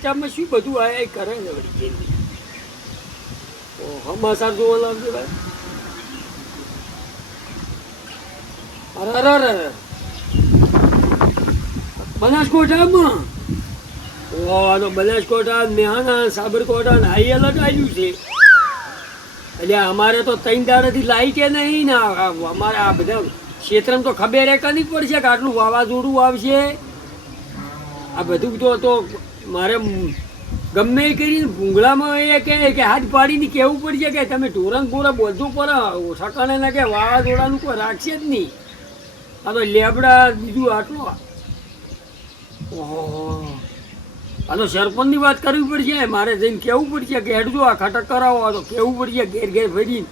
પેશાબમાં શું બધું આ કરે જઈને. હમાસાર જોવા લાવજો ભાઈ. અરે અરે અરે બનાસકોટામાં તો બનાસકોઠા મેહાના સાબરકોટા ને હાઈ એલર્ટ આવ્યું છે. એટલે અમારે તો ત્રણ દાડેથી લાઈ કે નહીં ને અમારે આ બધા ક્ષેત્રમાં તો ખબર એ કની પડશે કે આટલું વાવાઝોડું આવશે. આ બધું તો મારે ગમે એ કરીને ભૂંગળામાં એ કહે કે હાથ પાડીને કહેવું પડશે કે તમે ઢોરણ પૂરા બધું પર સકાળે ના કે વાવાઝોડાનું કોઈ રાખશે જ નહીં. આ તો લેબડા બીજું આટલો. ઓહો. આ તો સરપંચની વાત કરવી પડશે, મારે જઈને કહેવું પડશે કે હેડજો, આ ખટક કરાવો, આ તો કહેવું પડશે, ઘેર ઘેર ફરીને.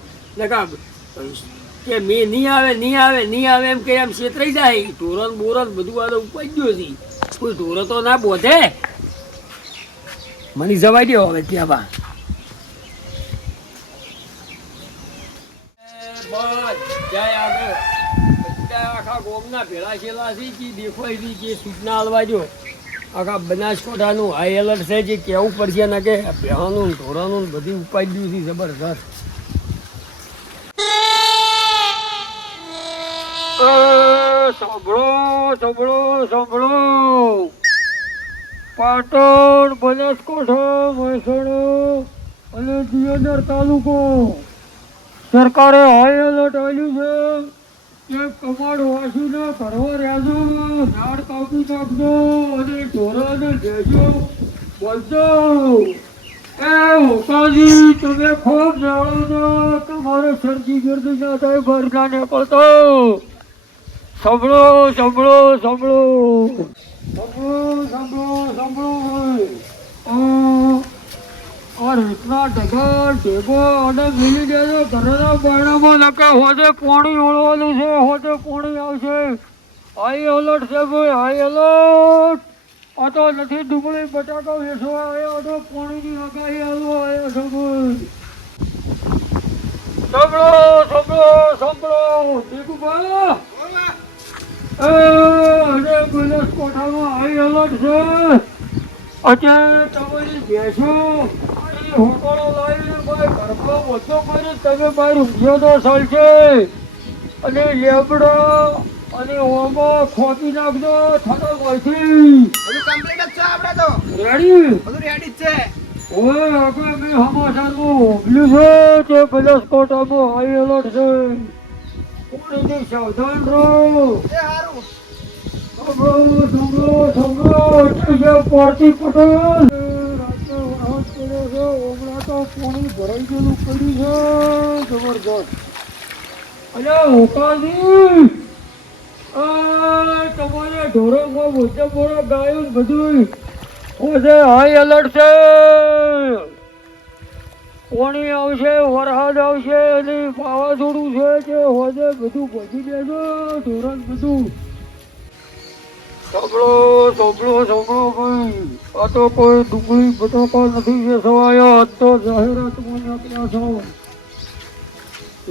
કે મેં નહીં આવે નહીં આવે નહીં આવે એમ કે એમ છેતરાઈ જાય. ઢોરણ બોરણ બધું આ તો ઉપાઈ ગયો છે કોઈ ઢોરો તો ના બોધે. મને જવા દો હવે ત્યાં બા આખા ગોમના ભેળા સૂચના આલવા જો આખા બનાસકોઠાનું હાઈ એલર્ટ છે જે કહેવું પડશે ને કે ભેહાનું બધી ઉપાઈ દીધું છે જબરદસ્ત સાંભળો સાંભળો સાંભળો પાટણ, બનાસકાંઠા, મહેસાણા અને દિયોદર તાલુકો. સરકારે હાઈ એલર્ટ આવ્યું છે કે કમાડ વાસીના ઘરવા રહેજો ઝાડ કાપી નાખજો અને ઢોરાને દેજો બોલજો. એ હોકાજી, તમે ખૂબ જાણો છો, તમારે સરજી ગીર્દી ના થાય બહાર ના નીકળતો. સાંભળો સાંભળો સાંભળો. સાંભળો સાંભળો સાંભળો આ રીતના ઢગા ઢેગો અને મિલી દેજો ઘરના બારણામાં નકા હોદે પાણી છે હોદે પાણી આવશે હાઈ એલર્ટ છે ભાઈ એલર્ટ આ તો નથી ડુંગળી બટાકા વેચવા આવ્યા તો પાણીની આગાહી હાલવા આવ્યા સાંભળો સાંભળો સાંભળો અરે બનાસકાંઠામાં હાઈ એલર્ટ છે. અત્યારે તમારી ભેંસો અને હોટલો લાવીને ભાઈ ઘરમાં બધો કરી તમે તો ચાલશે અને લેબડા અને ઓમાં ખોટી નાખજો થતો હોયથી બધું complete જ છે આપણે તો. રેડી બધું ready જ છે. ઓય આગળ મેં સમાચારમાં મોકલ્યું છે કે બનાસકાંઠામાં હાઈ એલર્ટ છે. કોણીથી સાવધાન રહો. એ હારું. સાંભળો એટલે છે પાર્ટી પટેલ. રાતનો વરસાદ પડ્યો છે હમણાં તો પાણી ભરાઈ ગયેલું પડ્યું છે જબરદસ્ત અલ્યા હોકાજી તમારે ઢોરો મોટા મોટા ગાયો બધું હાઈ એલર્ટ છે. પાણી આવશે વરસાદ આવશે, અને વાવાઝોડું છે જે હોજે બધું ભજી દેજો ધોરણ બધું. સાંભળો સાંભળો સાંભળો ભાઈ. આ તો કોઈ ડુંગળી બટાકા નથી જે સવાયો આ તો જાહેરાતમાં નાખ્યા છો.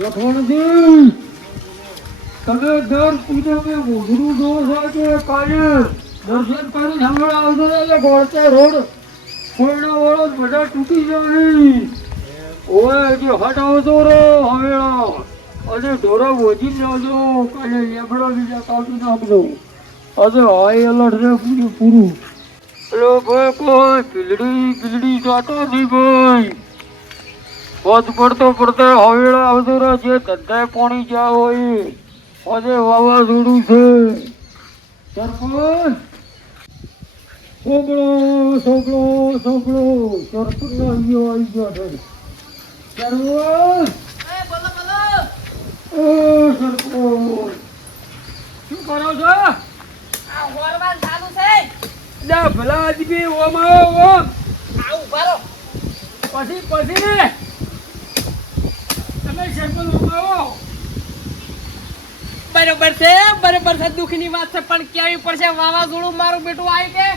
લખવાણજી, તમે દર પૂજામે મોઢું જો છો કાલે દર્શન કરી હમણાં આવજો ને, એટલે ગોળતા રોડ કોઈના વાળો બધા તૂટી જાય. ઓય જે હટ આવતો રો હવેળા અને ઢોરા વોજી આવજો કાલે બીજા કાપી નાખજો આજે હાઈ એલર્ટ છે પૂરું પૂરું. એટલે ભાઈ, કોઈ પીલડી પીલડી જાતો નહીં ભાઈ પદ પડતો પડતો હવેળા આવતો છે ધંધાએ પાણી જ્યાં હોય આજે વાવાઝોડું છે. સરપંચ? સોંભળો સોંભળો સોંભળો સરપંચ આવી ગયો આવી સરપંચ એ બોલો, બોલો. ઓ સરપંચ શું કરો છો? ભલા આદમી ઓમ આવો ઓમ પછી પછી તમે સરપંચ ઓમ આવો બરોબર છે બરોબર છે દુઃખની વાત છે પણ કેવી પડશે વાવાઝોડું મારું બેટું આવી કે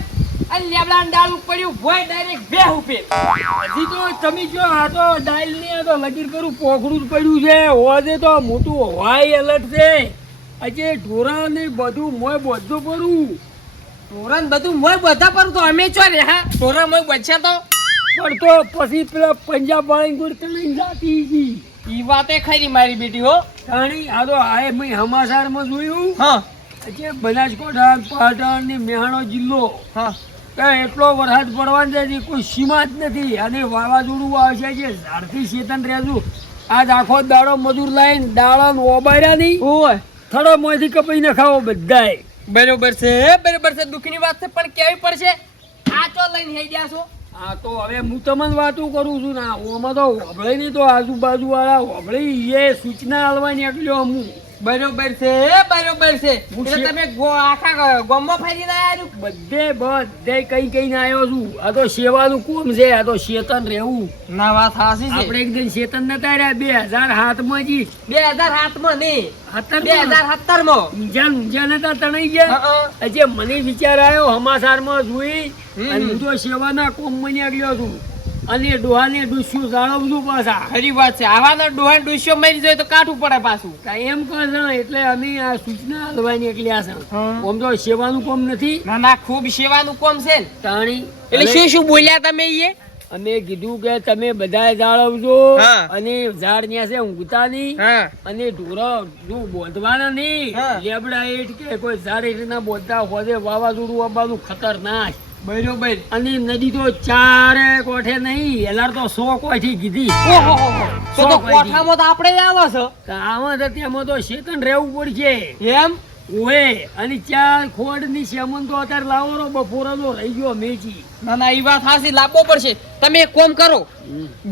અને લેબડા ડાળું પડ્યું ભોય ડાયરેક્ટ બે ઉપે હજી તો તમે જો આ તો ડાયલની તો લગીર કરું પોખડું પડ્યું છે. હોજે તો મોટું હાઈ એલર્ટ છે. આજે ઢોરા ને બધું મોય બધું પડું. ઢોરણ બધું મોય બધા પર તો અમે ચો રે હા? ઢોરણ મોય બચ્યા તો. પણ તો પછી પેલા પંજાબ વાળી ગુડ તણી જાતી હતી. ઈ વાતે ખરી મારી બેટી હો. તાણી આ તો આ મેં સમાચારમાં જોયું. હા. જે બનાસકાંઠા પાટણ ને મેહાણો જિલ્લો. હા. ત્યાં એટલો વરસાદ પડવાનો છે કોઈ સીમા જ નથી. અને વાવાઝોડું છે જે ઝાડથી ચેતન રહેતું આજ આખો દાડો મજૂર લાઈન દાડા ઓબાર્યા નહીં. ઓય. થડો મોંથી કપાઈ નખાવો બધાય. બરોબર છે બરોબર છે. દુઃખની વાત છે પણ કેવી પડશે? આ તો લઈને થઈ ગયા છો? આ તો હવે હું તમને વાતું કરું છું ને ઓમાં તો હોભળે નહીં તો આજુબાજુ વાળા હોભળી એ સૂચના આલવાની એટલે હું બરોબર છે બરોબર છે. એટલે તમે આખા ગોમમાં ફરીને આવ્યા બધે બધે કઈ કઈ આવ્યો છું. આ તો સેવાનું કોમ છે આ તો શેતન રહેવું. ના વાત હાસી આપણે એક દિન શેતન નતા રહ્યા બે હજાર હાથમાં જી. બે હજાર સાતમાં નહીં બે હજાર સત્તરમાં ઊંઝા ઊંઝા નતા તણાઈ ગયા? આજે મને વિચાર આવ્યો સમાચારમાં જોઈ. હમ. અને હું તો સેવાના કોમમાં ગયો છું. અને ડોહાને ડૂસ્યું જાળવતું પાછા. ખરી વાત છે. આવાના ડોહાન ડુસ્યો મરી જાય તો કાઠું પડે પાછું. એમ કહે છે એટલે અમે આ સૂચના હાલવાની નીકળ્યા છે. આમ તો સેવાનું કોમ નથી. ના ના ખૂબ સેવાનું કોમ છે ને. તાણી એટલે શું શું બોલ્યા તમે એ અમે કીધું કે તમે બધા જાળવજો. અને ઝાડ ન્યા છે ઊંઘતા નહીં. અને ઢોરો જો બોધવાના નહીં. લેબડા એટ કે કોઈ સારી રીતના બોધતા હોદે વાવાઝોડું આવવાનું ખતરનાક. બરોબર. અને નદી તો ચારે કોઠે નહીં એલાર તો સો કોઠી કીધી. તો તો કોઠામાં તો આપણે આવો છો. આમાં તો તેમાં તો શેતન રહેવું પડશે. એમ? ઓએ અને ચાર ખોડની સેમન તો અત્યારે લાવો બપોરે તો રહી ગયો મેચી. ના ના એ વાત હાસી લાવવો પડશે. તમે એક કોમ કરો.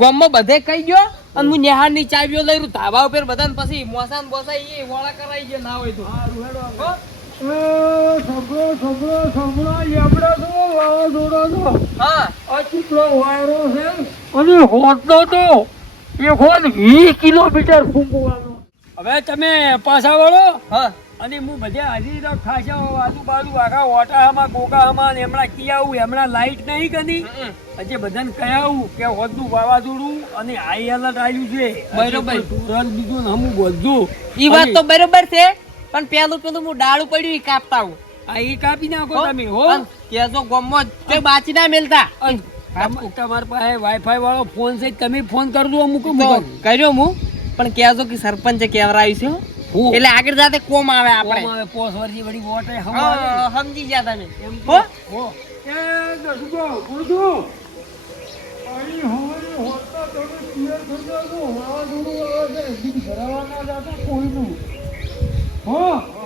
ગામમાં બધે કહી ગયો અને હું નેહારની ચાવીઓ લઈ રહ્યું ધાબા ઉપર બધાને પછી મોસાન બોસા એ વોળા કરાઈ ગયો ના હોય તો. હો? સંભળો સંભળો સંભળો લેબડા તો વાવાઝોડો હા. આ ચીકલો વાયરો છે. અને હોતનો તો એ હોત વીસ કિલોમીટર ફૂંકવાનો. હવે તમે પાછા વળો. હા. અને હું બધે હજી તો ખાસા આજુબાજુ આખા હમણાં કિયાવું હમણાં લાઈટ નહીં કરી. હજી બધાને કહેવું કે હોદનું વાવાઝોડું અને હાઈ એલર્ટ આવ્યું છે બરોબર. તુરંત બીજું હમું બધું ઈ વાત તો બરોબર છે. પણ પેલું પેલું હું ડાળું પડ્યું એ કાપતા હું. આ એ કાપી નાખો? તમે હો? કેજો ગામમાં તે બાચી ના મેલતા. તમાર તમારા પાસે વાઈફાઈ વાળો ફોન છે તમે ફોન કરજો અમુક કર્યો હું પણ કેજો કે સરપંચે કેવરાયું છે એટલે આગળ જાતે કોમ આવે કોમ આપણે. આવે પોસ વર્ષી વળી વોટે સમજી ગયા તમે. એમ હો? હો. એ દસુગો ગુરુ પાણી હવારે હોતા તમે ક્લિયર થઈ જાજો વાવાઝોડું આવે છે ભરાવા ના જાતા કોઈનું. 와!